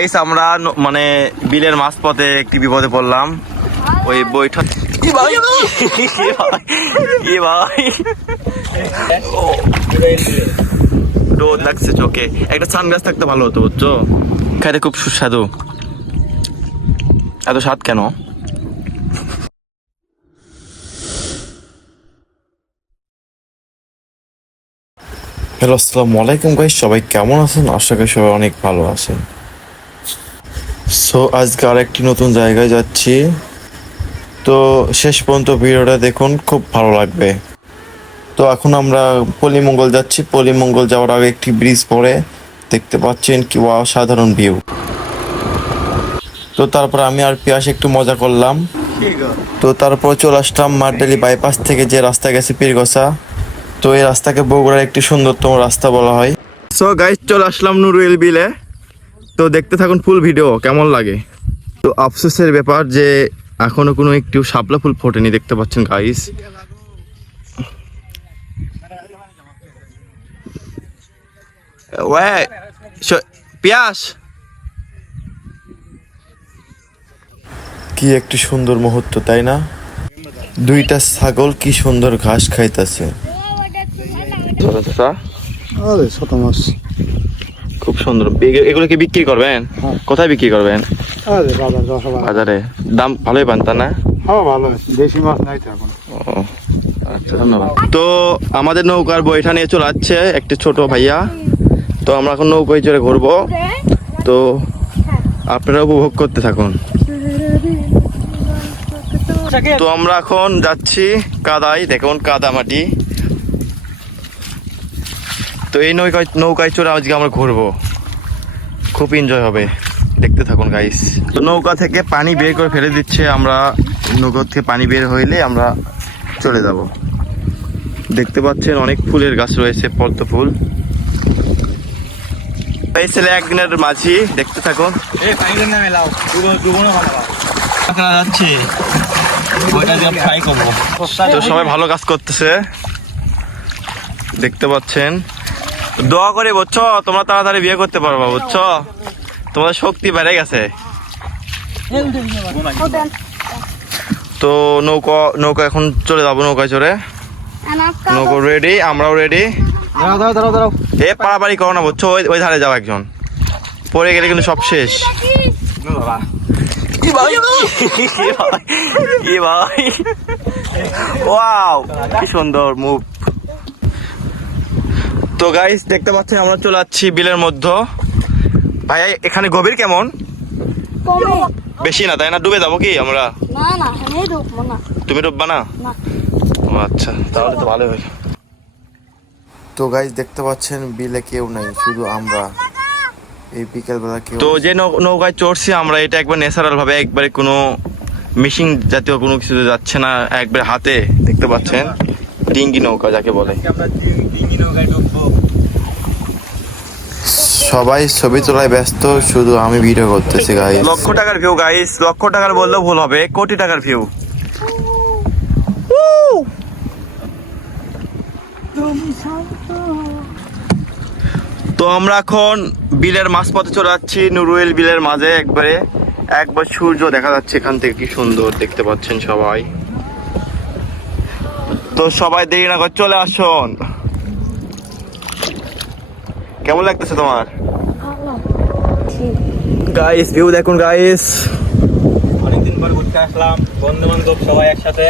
এই আমরা মানে বিলের মাছ পথে একটি বিপদে পড়লাম। ওই বৈঠক কি ভাই? ভাই? ভাই? রোদ লাগছে চোখে। একটা সানগ্লাস থাকতে ভালো হতো বুঝছ? খাইতে খুব সুস্বাদু। এত স্বাদ কেন? হ্যালো আসসালামু আলাইকুম গাইস সবাই কেমন আছেন? আশা করি সবাই অনেক ভালো আছেন। সো আজকে আরেকটি নতুন জায়গায় যাচ্ছি। তো, শেষ পর্যন্ত ভিডিওটা দেখুন, খুব ভালো লাগবে। তো, এখন আমরা পলিমঙ্গল যাচ্ছি। পলিমঙ্গল যাওয়ার আগে একটি ব্রিজ পরে দেখতে পাচ্ছেন কি অসাধারণ ভিউ তো, তারপর আমি আর পিয়াস একটু মজা করলাম। তো, তারপর চলে আসলাম মারডালি বাইপাস থেকে যে রাস্তা গেছে পীরগসা। তো, এই রাস্তাকে বগুড়ার একটি সুন্দরতম রাস্তা বলা হয়। সো গাইজ চলে আসলাম নুরুয়েল বিলে। তো দেখতে থাকুন ফুল ভিডিও কেমন লাগে? তো আফসোসের ব্যাপার যে এখনও কোনো একটু শাপলা ফুল ফোটেনি দেখতে পাচ্ছেন গাইস ওয়ে পিয়াস! কি একটি সুন্দর মুহূর্ত তাই না? দুইটা ছাগল কি সুন্দর ঘাস খাইতেছে। আরে খুব সুন্দর। এগ- এগুলো কি বিক্রি করবেন? হ্যাঁ। কোথায় বিক্রি করবেন? বাজার দাম ভালোই পান তা না? হ্যাঁ তো আচ্ছা তো আমাদের নৌকার বইটা নিয়ে চলে যাচ্ছে একটি ছোট ভাইয়া। তো আমরা এখন নৌকায় চড়ে ঘুরবো। তো আপনারা উপভোগ করতে থাকুন। তো আমরা এখন যাচ্ছি কাদায়। দেখুন কাদা মাটি তো এই নৌকায় নৌকায় চড়ে আজকে আমরা ঘুরবো। খুব এনজয় হবে। দেখতে থাকুন গাইস তো নৌকা থেকে পানি বের করে ফেলে দিচ্ছে। আমরা নৌকা থেকে পানি বের হইলে আমরা চলে যাব। দেখতে পাচ্ছেন অনেক ফুলের গাছ রয়েছে পদ্ম ফুল। এই ছেলে একদিনের মাঝি দেখতে থাকুন। যাচ্ছে। তো সবাই ভালো কাজ করতেছে। দেখতে পাচ্ছেন। দোয়া করে বুঝছ? তোমরা তাড়াতাড়ি বিয়ে করতে পারবা বুঝছ? তোমাদের শক্তি বেড়ে গেছে। তো নৌকা নৌকা এখন চলে যাব নৌকায় চড়ে। নৌকো রেডি আমরাও রেডি এ পাড়াপাড়ি করো না বুঝছ? ওই ধারে যাও একজন। পড়ে গেলে কিন্তু সব শেষ। কি ভাই? ওয়াও কি সুন্দর মুভ। তো গাইস দেখতে পাচ্ছেন আমরা চলে যাচ্ছি বিলের মধ্যে। ভাই এখানে গভীর কেমন? বেশি না তাই না? ডুবে যাব কি আমরা? না না না। তুমি ডুববা না? না। আচ্ছা তাহলে তো ভালো হয় তো গাইজ দেখতে পাচ্ছেন বিলে কেউ নাই শুধু আমরা। এই বিকেলবেলা কেউ তো যে নৌ- নৌকায় চড়ছি আমরা এটা একবার ন্যাচারাল ভাবে একবারে কোনো মিশিং জাতীয় কোনো কিছু যাচ্ছে না একবার হাতে দেখতে পাচ্ছেন। ডিঙ্গি নৌকা যাকে বলে। সবাই ছবি তোলায় ব্যস্ত শুধু আমি ভিডিও করতেছি গাইজ লক্ষ টাকার ভিউ গাইস লক্ষ টাকার বললেও ভুল হবে। কোটি টাকার ভিউ তো আমরা এখন বিলের মাঝপথে চলে যাচ্ছি নুরুয়েল বিলের মাঝে একবারে। একবার সূর্য দেখা যাচ্ছে এখান থেকে কি সুন্দর দেখতে পাচ্ছেন সবাই। তো সবাই দেরি না করে চলে আসুন। কেমন লাগতেছে তোমার? গাইস ভিউ দেখুন গাইস অনেকদিন পর ঘুরতে আসলাম। বন্ধু বান্ধব সবাই একসাথে।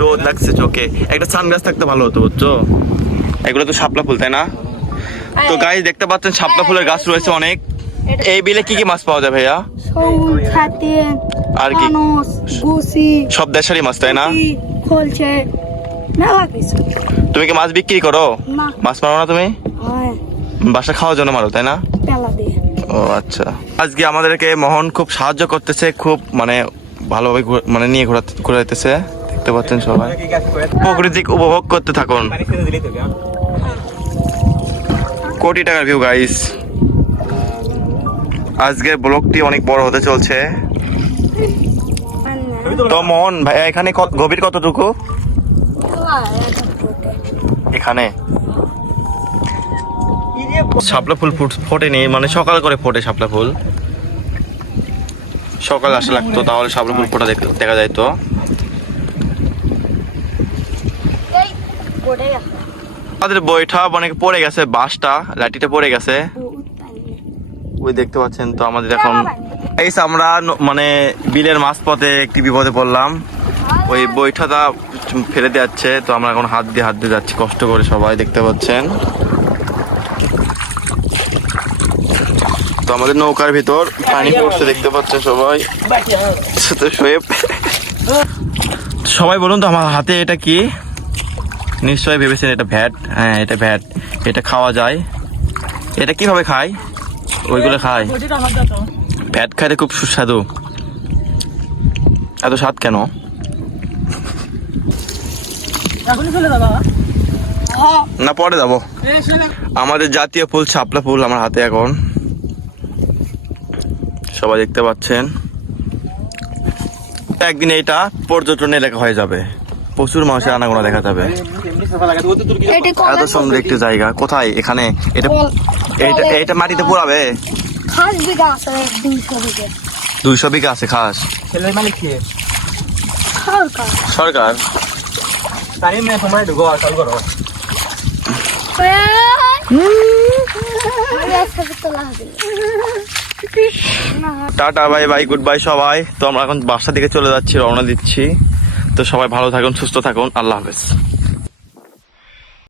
রোদ লাগছে চোখে। একটা সানগ্লাস থাকতে ভালো হতো বুঝছ? এগুলো তো শাপলা ফুল তাই না? তো গাইস দেখতে পাচ্ছেন শাপলা ফুলের গাছ রয়েছে অনেক। এই বিলে কি কি মাছ পাওয়া যায় ভাইয়া? আর কি? সব দেশেরই মাছ তাই না? খোলছে তুমি কি মাছ বিক্রি করো? মাছ মারো না তুমি? বাসা খাওয়ার জন্য মারো তাই না? ও আচ্ছা। আজকে আমাদেরকে মোহন খুব সাহায্য করতেছে খুব মানে ভালোভাবে ঘুর- মানে নিয়ে ঘোরাতে ঘোরাইতেছে। দেখতে পাচ্ছেন সবাই। প্রকৃতিক উপভোগ করতে থাকুন। কোটি টাকার ভিউ গাইস আজকের ব্লগটি অনেক বড় হতে চলছে। তো মোহন ভাই এখানে গভীর কতটুকু? এখানে। শাপলা ফুল ফোটেনি মানে সকাল করে ফোটে শাপলা ফুল। সকাল আসা লাগতো, তাহলে শাপলা ফুল ফোটা দেখা যায় তো আমাদের বইটা অনেক পড়ে গেছে, বাসটা, লাঠিটা পড়ে গেছে। ওই দেখতে পাচ্ছেন, তো আমাদের এখন এই আমরা মানে বিলের মাঝপথে একটি বিপদে পড়লাম। ওই বৈঠাটা ফেলে দিয়ে যাচ্ছে তো আমরা এখন হাত দিয়ে হাত দিয়ে যাচ্ছি, কষ্ট করে সবাই দেখতে পাচ্ছেন। তো আমাদের নৌকার ভিতর পানি পড়ছে, দেখতে পাচ্ছেন সবাই। তো শোয়েব সবাই বলুন তো, আমার হাতে এটা কি? নিশ্চয়ই ভেবেছেন এটা ভ্যাট হ্যাঁ এটা ভ্যাট, এটা খাওয়া যায়। এটা কীভাবে খায়? ওইগুলো খায় ভ্যাট খাইতে খুব সুস্বাদু। এত স্বাদ কেন? না পরে যাব। আমাদের জাতীয় ফুল ছাপলা ফুল আমার হাতে এখন। সবাই দেখতে পাচ্ছেন। একদিন এটা পর্যটন এলাকা হয়ে যাবে। প্রচুর মানুষের আনাগোনা দেখা যাবে। এত সুন্দর একটি জায়গা। কোথায়? এখানে? এটা এটা এটা মাটিতে পোড়াবে? খাস বিঘা আছে দুইশো বিঘে। দুইশো বিঘা আছে খাস? ছেলের মালিক কে? কাজ সরকার? তাই মেয়ে তোমার ঢুকো চালু করো। Tata bye bye goodbye সবাই। তো আমরা এখন বাসা দিকে চলে যাচ্ছি রওনা দিচ্ছি। তো সবাই ভালো থাকুন সুস্থ থাকুন আল্লাহ হাফেজ।